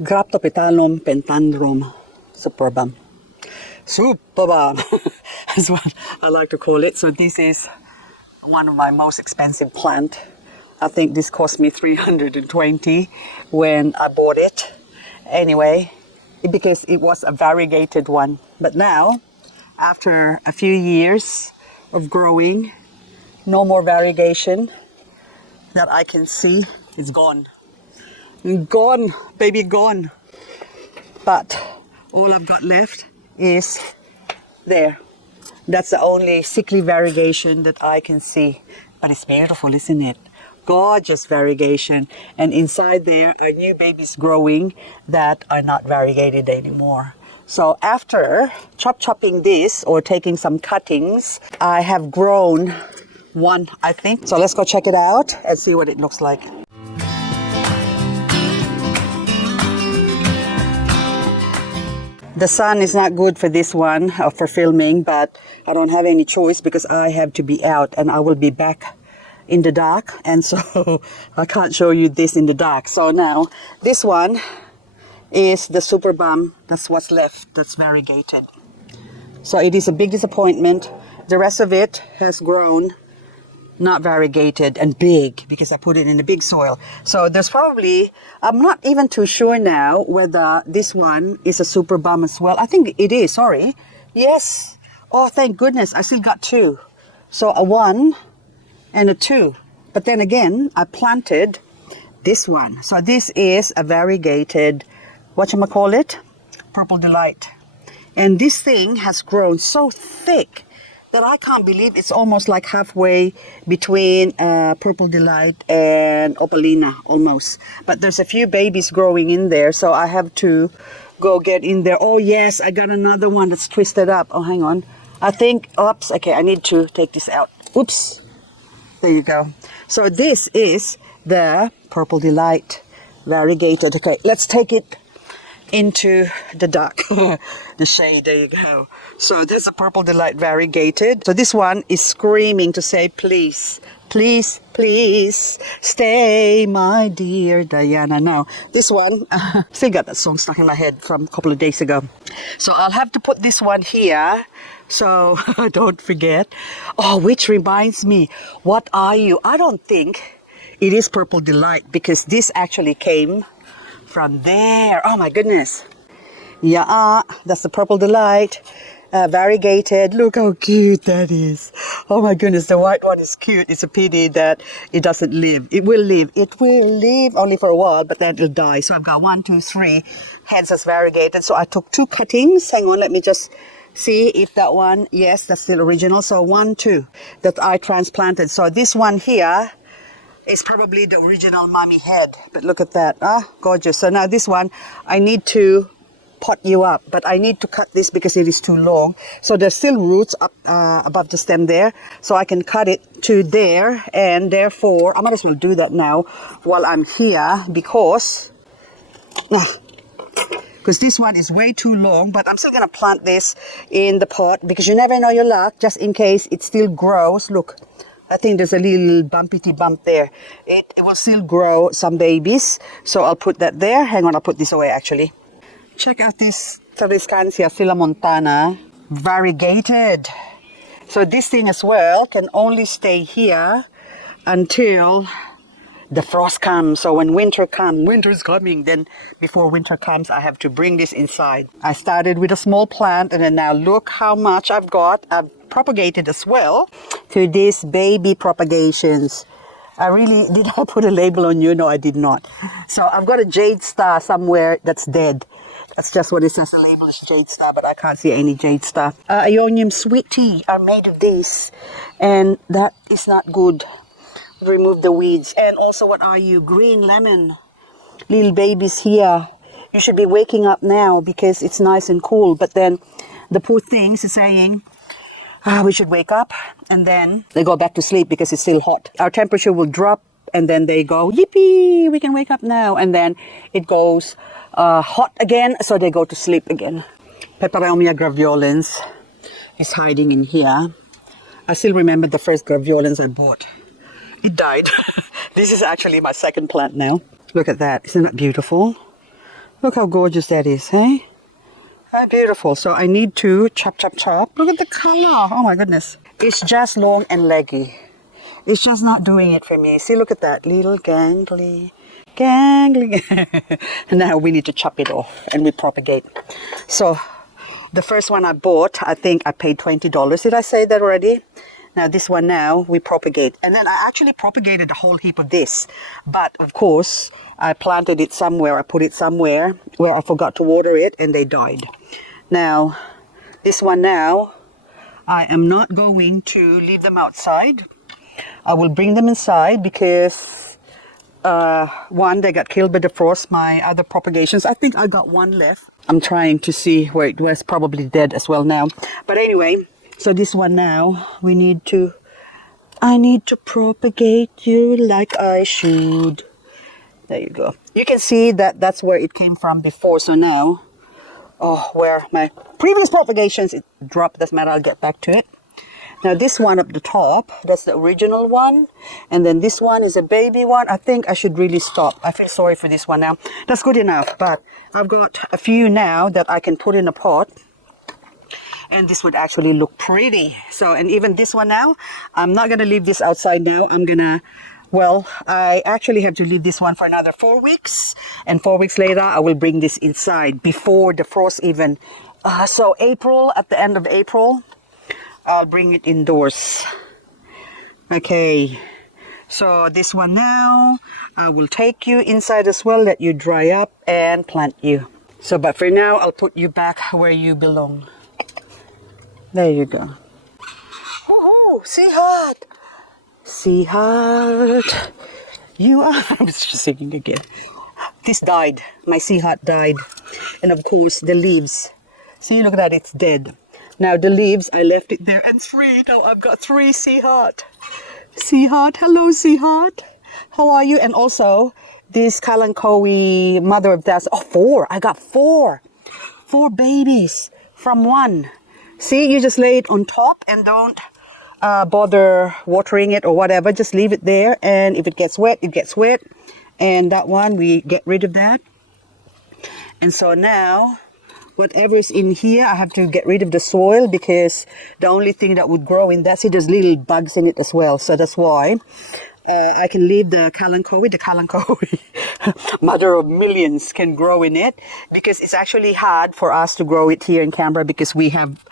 Graptopetalum pentandrum superbum. Superbum. That's what I like to call it. So this is one of my most expensive plant. I think this cost me 320 when I bought it. Anyway, because it was a variegated one. But now, after a few years of growing, no more variegation that I can see, it's gone. Gone, baby, gone. But all I've got left is there. That's the only sickly variegation that I can see. But it's beautiful, isn't it? Gorgeous variegation. And inside there are new babies growing that are not variegated anymore. So after chopping this or taking some cuttings, I have grown one, I think. So let's go check it out and see what it looks like. The sun is not good for this one, for filming, but I don't have any choice because I have to be out and I will be back in the dark, and so I can't show you this in the dark. So now this one is the superbum. That's what's left, that's variegated. So it is a big disappointment. The rest of it has grown not variegated and big because I put it in a big soil. So there's probably, I'm not even too sure now whether this one is a superbum as well. I think it is, sorry. Yes. Oh, thank goodness, I still got two. So a 1 and a 2. But then again, I planted this one. So this is a variegated, whatchamacallit? Purple Delight. And this thing has grown so thick that I can't believe it's almost like halfway between Purple Delight and Opalina, almost. But there's a few babies growing in there, so I have to go get in there. Oh yes, I got another one that's twisted up. Oh, hang on. I think, oops, okay, I need to take this out. Oops. There you go. So this is the Purple Delight variegated. Okay, let's take it into the dark, the shade. There you go. So there's a Purple Delight variegated. So this one is screaming to say, please, please, please stay, my dear Diana. Now, this one, still got that song stuck in my head from a couple of days ago. So I'll have to put this one here. So don't forget. Oh, which reminds me, what are you? I don't think it is Purple Delight because this actually came from there. Oh my goodness. Yeah, that's the Purple Delight. Variegated. Look how cute that is. Oh my goodness, the white one is cute. It's a pity that it doesn't live. It will live. It will live only for a while, but then it'll die. So I've got 1, 2, 3 heads that's variegated. So I took 2 cuttings. Hang on, let me just see if that one, yes, that's still original. So 1, 2 that I transplanted. So this one here is probably the original mommy head. But look at that. Ah, gorgeous. So now this one, I need to pot you up, but I need to cut this because it is too long. So there's still roots up above the stem there. So I can cut it to there, and therefore, I might as well do that now while I'm here because this one is way too long, but I'm still going to plant this in the pot because you never know your luck, just in case it still grows. Look, I think there's a little bumpity bump there. It will still grow some babies, so I'll put that there. Hang on, I'll put this away actually. Check out this Triscantia montana variegated. So this thing as well can only stay here until the frost comes. So when winter comes, winter is coming, then before winter comes, I have to bring this inside. I started with a small plant, and then now look how much I've got. I've propagated as well to these baby propagations. Did I put a label on you? No, I did not. So I've got a jade star somewhere that's dead. That's just what it says. The label is jade star, but I can't see any jade star. Ionium sweet tea are made of this, and that is not good. Remove the weeds. And also, what are you? Green lemon. Little babies here. You should be waking up now because it's nice and cool. But then the poor things are saying, we should wake up. And then they go back to sleep because it's still hot. Our temperature will drop and then they go, yippee, we can wake up now. And then it goes hot again, so they go to sleep again. Peperomia graviolens is hiding in here. I still remember the first graviolens I bought. It died. This is actually my second plant now. Look at that. Isn't that beautiful? Look how gorgeous that is, hey? How beautiful. So I need to chop, chop, chop. Look at the color. Oh my goodness. It's just long and leggy. It's just not doing it for me. See, look at that. Little gangly. Now we need to chop it off and we propagate. So the first one I bought, I think I paid $20. Did I say that already? Now this one now, we propagate. And then I actually propagated a whole heap of this. But of course, I planted it somewhere. I put it somewhere where I forgot to water it and they died. Now, this one now, I am not going to leave them outside. I will bring them inside because one, they got killed by the frost. My other propagations, I think I got one left. I'm trying to see where it was, probably dead as well now. But anyway, so this one now, I need to propagate you like I should. There you go. You can see that that's where it came from before. So now, where my previous propagations, it dropped. Doesn't matter, I'll get back to it. Now this one up the top, that's the original one. And then this one is a baby one. I think I should really stop. I feel sorry for this one now. That's good enough. But I've got a few now that I can put in a pot. And this would actually look pretty. So, and even this one now, I'm not going to leave this outside now. I'm going to, well, I actually have to leave this one for another 4 weeks. And 4 weeks later, I will bring this inside before the frost even. So April, at the end of April, I'll bring it indoors. Okay, so this one now, I will take you inside as well, let you dry up and plant you. So, but for now, I'll put you back where you belong. There you go. Oh, sea heart. Sea heart. You are, I was just singing again. This died, my sea heart died. And of course, the leaves. See, look at that, it's dead. Now the leaves, I left it there and 3. Now I've got 3 sea heart. Sea heart, hello sea heart. How are you? And also this Kalanchoe mother of that. 4. I got 4. 4 babies from one. See, you just lay it on top and don't bother watering it or whatever. Just leave it there. And if it gets wet, it gets wet. And that one, we get rid of that. And so now, whatever is in here, I have to get rid of the soil because the only thing that would grow in that, see, there's little bugs in it as well. So that's why I can leave the Kalanchoe, mother of millions, can grow in it because it's actually hard for us to grow it here in Canberra because we have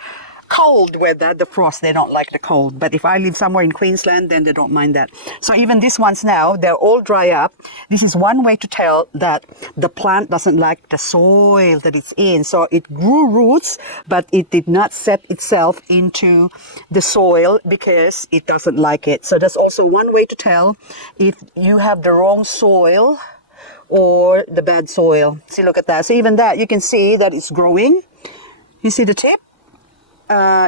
cold weather, the frost, they don't like the cold. But if I live somewhere in Queensland, then they don't mind that. So even these ones now, they're all dry up. This is one way to tell that the plant doesn't like the soil that it's in. So it grew roots, but it did not set itself into the soil because it doesn't like it. So that's also one way to tell if you have the wrong soil or the bad soil. See, look at that. So even that, you can see that it's growing. You see the tip?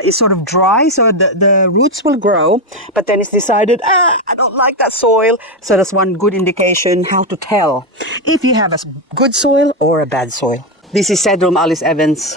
Is sort of dry, so the roots will grow, but then it's decided, I don't like that soil. So that's one good indication how to tell if you have a good soil or a bad soil. This is Sedum Alice Evans.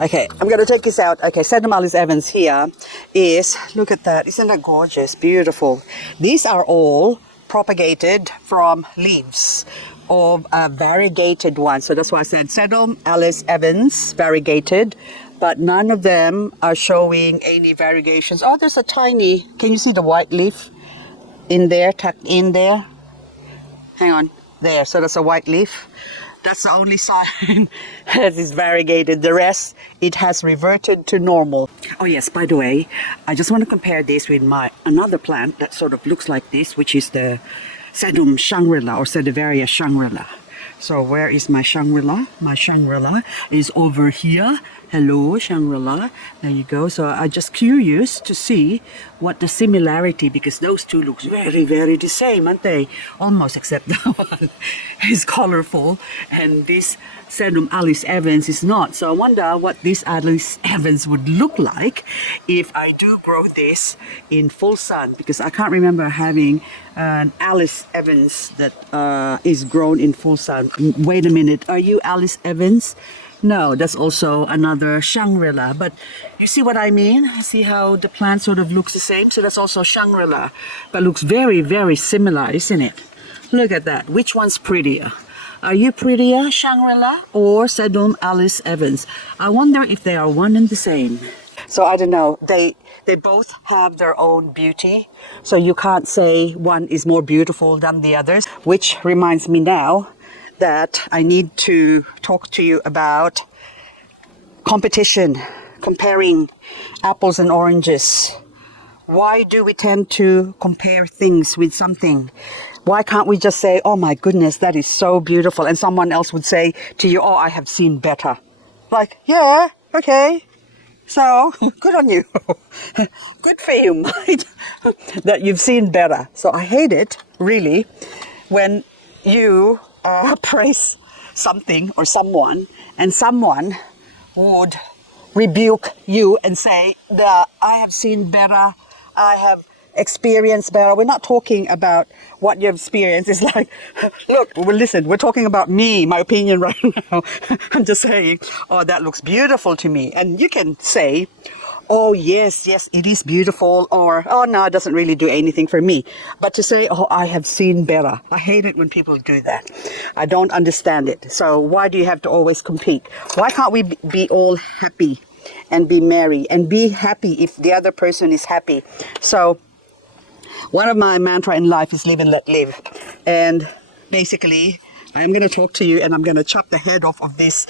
Okay, I'm going to take this out. Okay, Sedum Alice Evans here is, look at that, isn't that gorgeous, beautiful. These are all propagated from leaves of a variegated one. So that's why I said Sedum Alice Evans, variegated. But none of them are showing any variegations. Oh, there's a tiny, can you see the white leaf in there, tucked in there? Hang on, there, so that's a white leaf. That's the only sign that is variegated. The rest, it has reverted to normal. Oh yes, by the way, I just want to compare this with my another plant that sort of looks like this, which is the Sedum shangri-la or Echeveria shangri-la. So where is my shangri-la? My shangri-la is over here. Hello, Shangri-La. There you go. So I'm just curious to see what the similarity, because those two look very, very the same, aren't they? Almost, except that one is colorful and this Sedum Alice Evans is not. So I wonder what this Alice Evans would look like if I do grow this in full sun, because I can't remember having an Alice Evans that is grown in full sun. Wait a minute, are you Alice Evans? No, that's also another Shangri-La. But you see what I mean? See how the plant sort of looks the same? So that's also Shangri-La, but looks very, very similar, isn't it? Look at that. Which one's prettier? Are you prettier, Shangri-la, or Sedum Alice Evans? I wonder if they are one and the same. So I don't know. They both have their own beauty. So you can't say one is more beautiful than the others. Which reminds me now that I need to talk to you about competition, comparing apples and oranges. Why do we tend to compare things with something? Why can't we just say, oh my goodness, that is so beautiful, and someone else would say to you, oh, I have seen better. Like, yeah, okay, so good on you. Good for you, mate, that you've seen better. So I hate it, really, when you praise something or someone, and someone would rebuke you and say that I have seen better, I have experienced better. We're not talking about what you have experienced. It's like, look, well, listen, we're talking about me, my opinion right now. I'm just saying, oh, that looks beautiful to me. And you can say, oh, yes, it is beautiful, or, oh, no, it doesn't really do anything for me. But to say, oh, I have seen better. I hate it when people do that. I don't understand it. So why do you have to always compete? Why can't we be all happy and be merry and be happy if the other person is happy? So one of my mantra in life is live and let live. And basically, I'm going to talk to you, and I'm going to chop the head off of this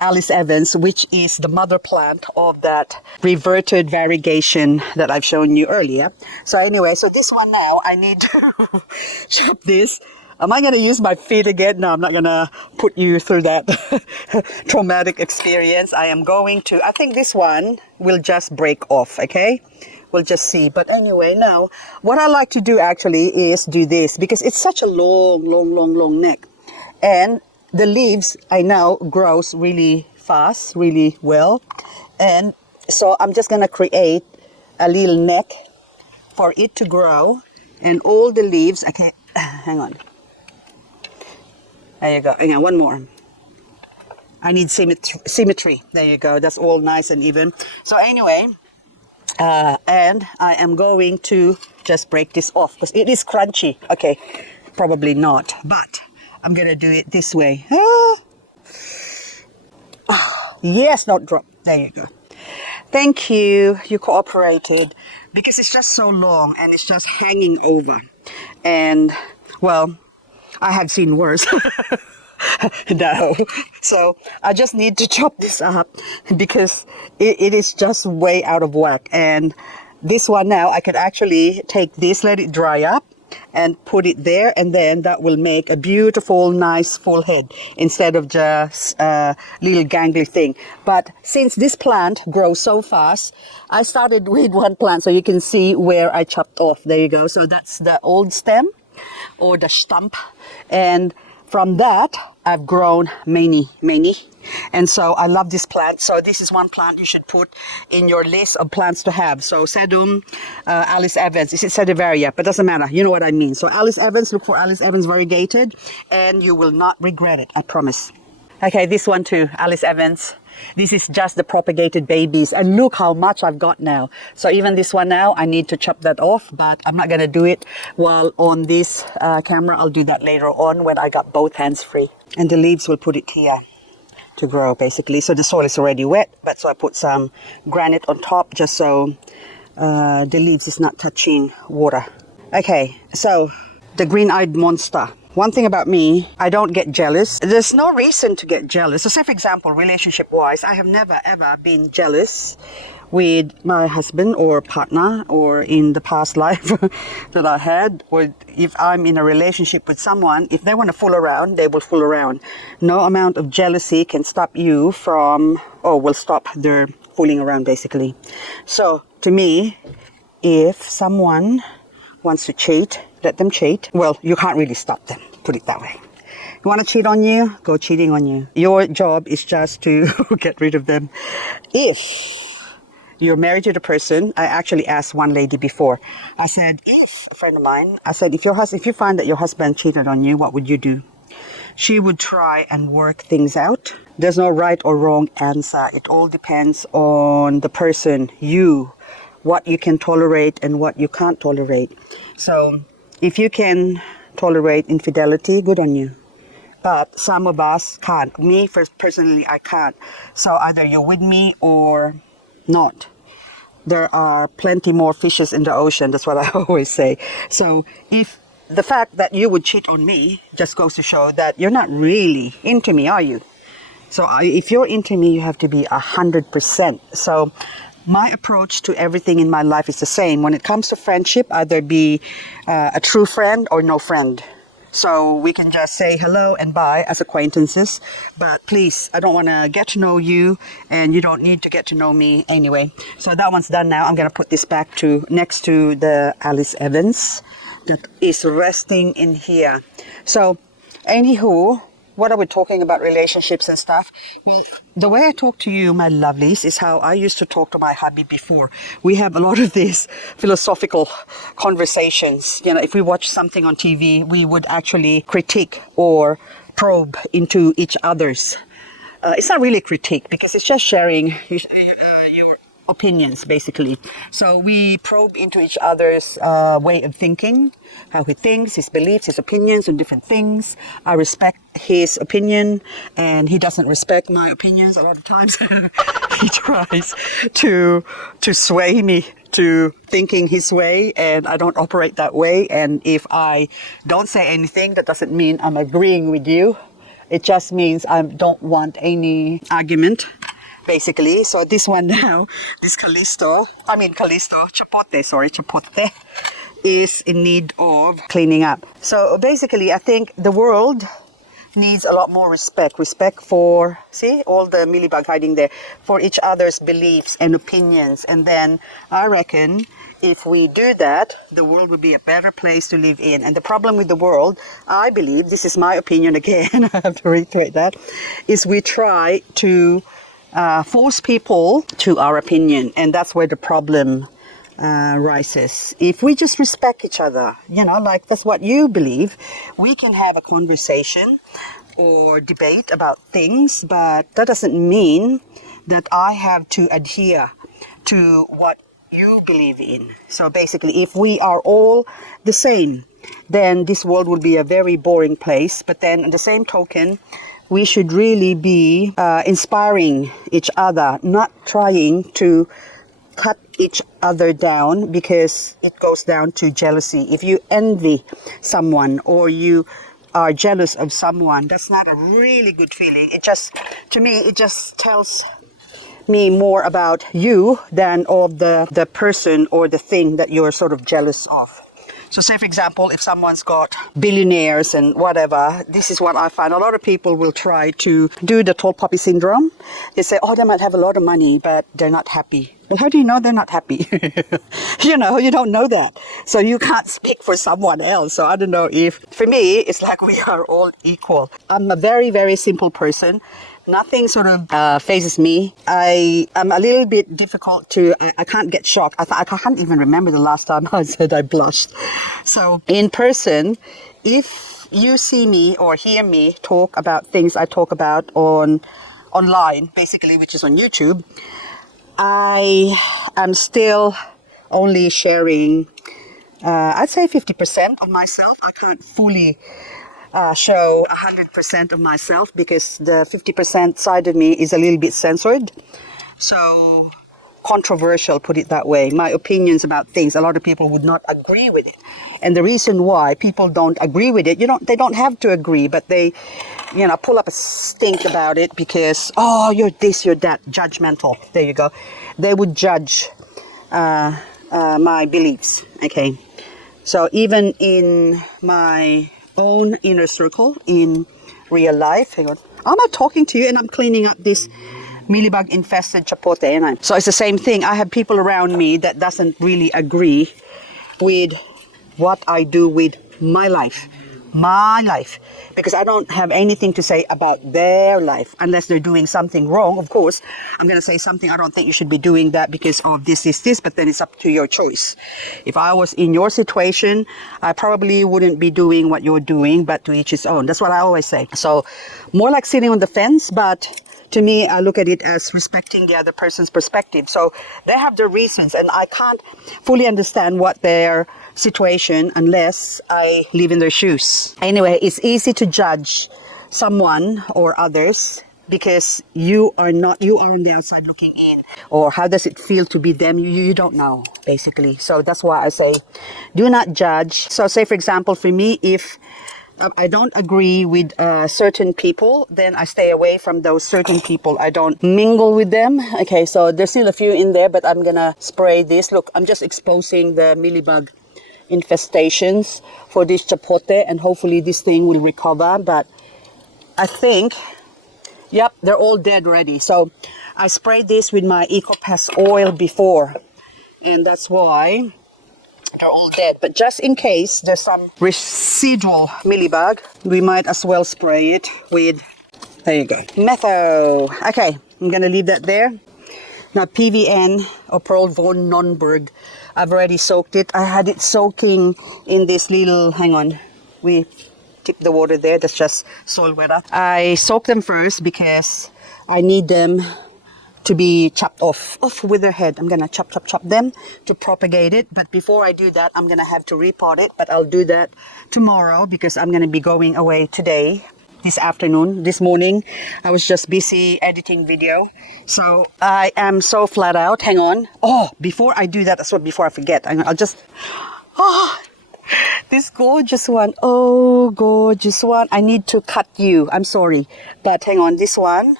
Alice Evans, which is the mother plant of that reverted variegation that I've shown you earlier. So anyway, so this one now, I need to chop this. Am I going to use my feet again? No, I'm not going to put you through that traumatic experience. I am going to, I think this one will just break off, okay? We'll just see. But anyway, now, what I like to do actually is do this, because it's such a long neck. And the leaves, I know, grows really fast, really well. And so I'm just going to create a little neck for it to grow. And all the leaves, okay, hang on. There you go. Hang on, one more. I need symmetry. There you go. That's all nice and even. So anyway, and I am going to just break this off because it is crunchy. Okay, probably not, but I'm going to do it this way. Yes, not drop. There you go. Thank you. You cooperated, because it's just so long and it's just hanging over. And, well, I have seen worse. No. So I just need to chop this up because it is just way out of whack. And this one now, I could actually take this, let it dry up, and put it there, and then that will make a beautiful, nice full head instead of just a little gangly thing. But since this plant grows so fast, I started with one plant, so you can see where I chopped off. There you go. So that's the old stem or the stump, and from that I've grown many. And so I love this plant. So this is one plant you should put in your list of plants to have. So Sedum, Alice Evans. Is it Echeveria? But doesn't matter. You know what I mean. So Alice Evans, look for Alice Evans Variegated, and you will not regret it. I promise. Okay, this one too, Alice Evans. This is just the propagated babies, and look how much I've got now. So even this one now, I need to chop that off, but I'm not going to do it while on this camera. I'll do that later on when I got both hands free. And the leaves will put it here to grow, basically. So the soil is already wet, but so I put some granite on top just so the leaves is not touching water. Okay, so the green-eyed monster. One thing about me, I don't get jealous. There's no reason to get jealous. So say, for example, relationship-wise, I have never, ever been jealous with my husband or partner, or in the past life that I had, or if I'm in a relationship with someone, if they want to fool around, they will fool around. No amount of jealousy can stop you from, or will stop their fooling around, basically. So to me, if someone wants to cheat, let them cheat. Well, you can't really stop them, put it that way. You want to cheat on you? Go cheating on you. Your job is just to get rid of them. If you're married to the person, I actually asked one lady before. I said, if a friend of mine, I said, if you find that your husband cheated on you, what would you do? She would try and work things out. There's no right or wrong answer. It all depends on the person, you, what you can tolerate and what you can't tolerate. So if you can tolerate infidelity, good on you. but some of us can't. Me, first, personally, I can't. So either you're with me or not. There are plenty more fishes in the ocean. That's what I always say. So if the fact that you would cheat on me just goes to show that you're not really into me, are you? So if you're into me, you have to be 100%. So my approach to everything in my life is the same. When it comes to friendship, either be a true friend or no friend. So we can just say hello and bye as acquaintances. But please, I don't want to get to know you, and you don't need to get to know me anyway. So that one's done now. I'm going to put this back to next to the Alice Evans that is resting in here. So anywho, what are we talking about, relationships and stuff? Well, the way I talk to you, my lovelies, is how I used to talk to my hubby before. We have a lot of these philosophical conversations. You know, if we watch something on TV, we would actually critique or probe into each other's. It's not really critique because it's just sharing your opinions, basically. So we probe into each other's way of thinking, how he thinks, his beliefs, his opinions on different things. I respect his opinion, and he doesn't respect my opinions a lot of times. He tries to sway me to thinking his way, and I don't operate that way. And if I don't say anything, that doesn't mean I'm agreeing with you. It just means I don't want any argument, basically. So this one now, this Chapote, is in need of cleaning up. So basically, I think the world needs a lot more respect. Respect for, see, all the mealybug hiding there, for each other's beliefs and opinions. And then I reckon if we do that, the world would be a better place to live in. And the problem with the world, I believe, this is my opinion again, I have to reiterate that, is we try to force people to our opinion, and that's where the problem rises. If we just respect each other, you know, like that's what you believe, we can have a conversation or debate about things, but that doesn't mean that I have to adhere to what you believe in. So basically, if we are all the same, then this world will be a very boring place. But then on the same token, we should really be inspiring each other, not trying to cut each other down, because it goes down to jealousy. If you envy someone or you are jealous of someone, that's not a really good feeling. It just, to me, it just tells me more about you than of the person or the thing that you're sort of jealous of. So say, for example, if someone's got billionaires and whatever, this is what I find. A lot of people will try to do the tall poppy syndrome. They say, oh, they might have a lot of money, but they're not happy. Well, how do you know they're not happy? You know, you don't know that. So you can't speak for someone else. So I don't know if, for me, it's like we are all equal. I'm a very, very simple person. Nothing sort of phases me. I'm a little bit difficult to, I can't get shocked. I can't even remember the last time I said I blushed. So in person, if you see me or hear me talk about things I talk about online, basically, which is on YouTube, I am still only sharing, I'd say 50% of myself. I can't fully show 100% of myself because the 50% side of me is a little bit censored. So controversial, put it that way. My opinions about things, a lot of people would not agree with it. And the reason why people don't agree with it, they don't have to agree, but they, pull up a stink about it because, oh, you're this, you're that, judgmental. There you go. They would judge my beliefs, okay? So even in my own inner circle in real life, hang on, I'm not talking to you and I'm cleaning up this mealybug infested chapote. So it's the same thing. I have people around me that doesn't really agree with what I do with my life, because I don't have anything to say about their life unless they're doing something wrong. Of course, I'm going to say something, I don't think you should be doing that because of this, but then it's up to your choice. If I was in your situation, I probably wouldn't be doing what you're doing, but to each his own. That's what I always say. So more like sitting on the fence, but to me, I look at it as respecting the other person's perspective. So they have their reasons, and I can't fully understand what their situation unless I live in their shoes. Anyway, it's easy to judge someone or others, because you are on the outside looking in, or how does it feel to be them, you don't know, basically. So that's why I say do not judge. So say for example, for me, if I don't agree with certain people, then I stay away from those certain people. I don't mingle with them. Okay, so there's still a few in there, but I'm gonna spray this. Look, I'm just exposing the mealybug infestations for this chapote, and hopefully this thing will recover. But I think, yep, they're all dead already. So I sprayed this with my EcoPest oil before, and that's why they're all dead. But just in case there's some residual mealybug, we might as well spray it with, there you go, metho. Okay, I'm gonna leave that there. Now PVN, or Pearl von Nonnberg, I've already soaked it. I had it soaking in this little, hang on, we tip the water there, that's just soil weather. I soak them first because I need them to be chopped off with their head. I'm gonna chop them to propagate it. But before I do that, I'm gonna have to repot it, but I'll do that tomorrow because I'm gonna be going away today, this afternoon. This morning I was just busy editing video, so I am so flat out. Hang on. Oh, before I do that, before I forget, I'll just, this gorgeous one. Oh, gorgeous one. I need to cut you. I'm sorry, but hang on, this one.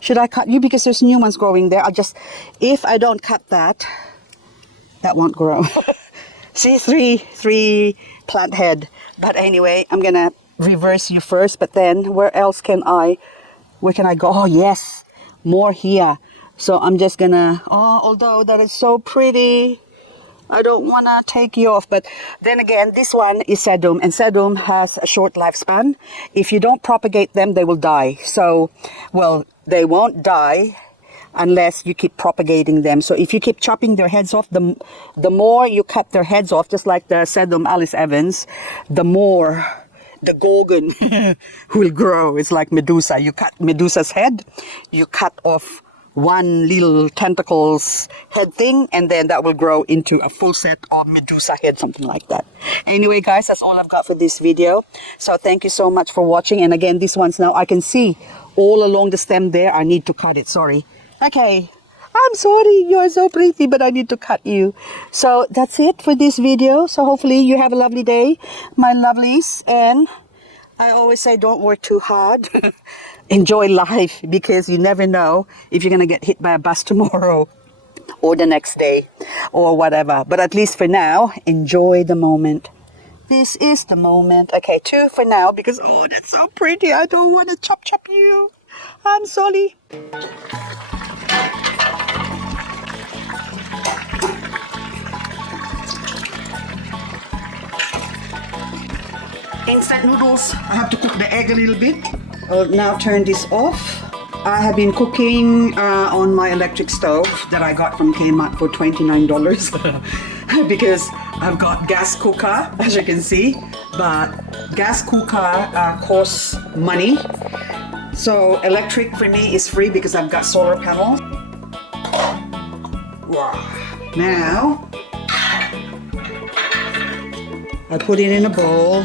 Should I cut you? Because there's new ones growing there. If I don't cut that, that won't grow. See, three plant head. But anyway, I'm gonna reverse you first, but then where can I go? Oh yes, more here. So I'm just gonna, although that is so pretty, I don't wanna take you off. But then again, this one is Sedum, and Sedum has a short lifespan. If you don't propagate them, they will die. So, well, they won't die unless you keep propagating them. So if you keep chopping their heads off, the more you cut their heads off, just like the Sedum Alice Evans, the more the Gorgon will grow. It's like Medusa. You cut Medusa's head, you cut off one little tentacles head thing, and then that will grow into a full set of Medusa head, something like that. Anyway guys, that's all I've got for this video. So thank you so much for watching. And again, this one's now I can see all along the stem there. I need to cut it, sorry. Okay, I'm sorry, you are so pretty, but I need to cut you. So that's it for this video. So hopefully you have a lovely day, my lovelies. And I always say don't work too hard. Enjoy life, because you never know if you're going to get hit by a bus tomorrow or the next day or whatever. But at least for now, enjoy the moment. This is the moment. Okay, 2 for now, because oh, that's so pretty. I don't want to chop you. I'm sorry. Instant noodles. I have to cook the egg a little bit. I'll now turn this off. I have been cooking on my electric stove that I got from Kmart for $29 because I've got gas cooker, as you can see, but gas cooker costs money. So electric for me is free because I've got solar panels. Wow. Now I put it in a bowl.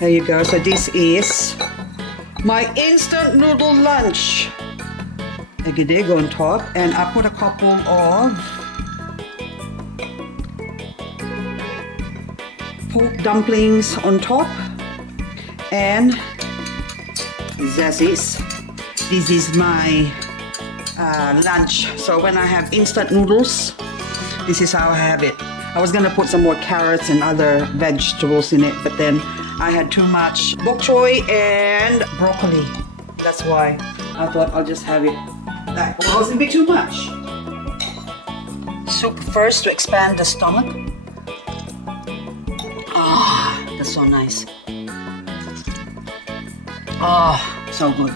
There you go. So this is my instant noodle lunch. Egg on top, and I put a couple of pork dumplings on top, and zazzies. This is my lunch. So when I have instant noodles, this is how I have it. I was gonna put some more carrots and other vegetables in it, but then I had too much bok choy and broccoli. That's why I thought I'll just have it. That wasn't a bit too much. Soup first to expand the stomach. Ah, that's so nice. Ah, so good.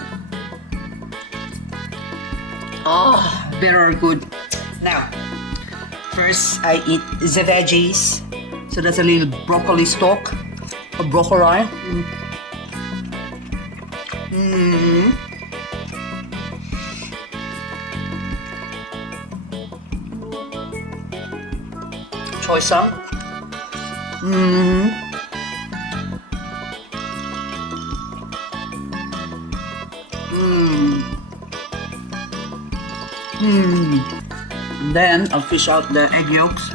Ah, very good. Now, first I eat the veggies. So that's a little broccoli stalk. A broccoli. Choy some. And then I'll fish out the egg yolks.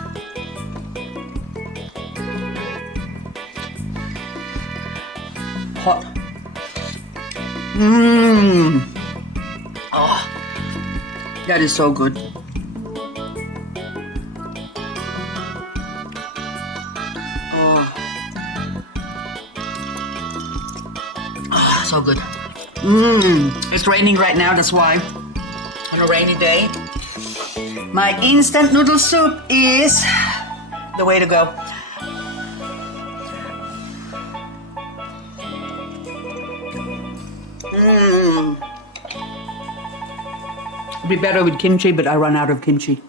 Hot. Oh, that is so good. So good. It's raining right now, that's why. On a rainy day, my instant noodle soup is the way to go. It'd be better with kimchi, but I run out of kimchi.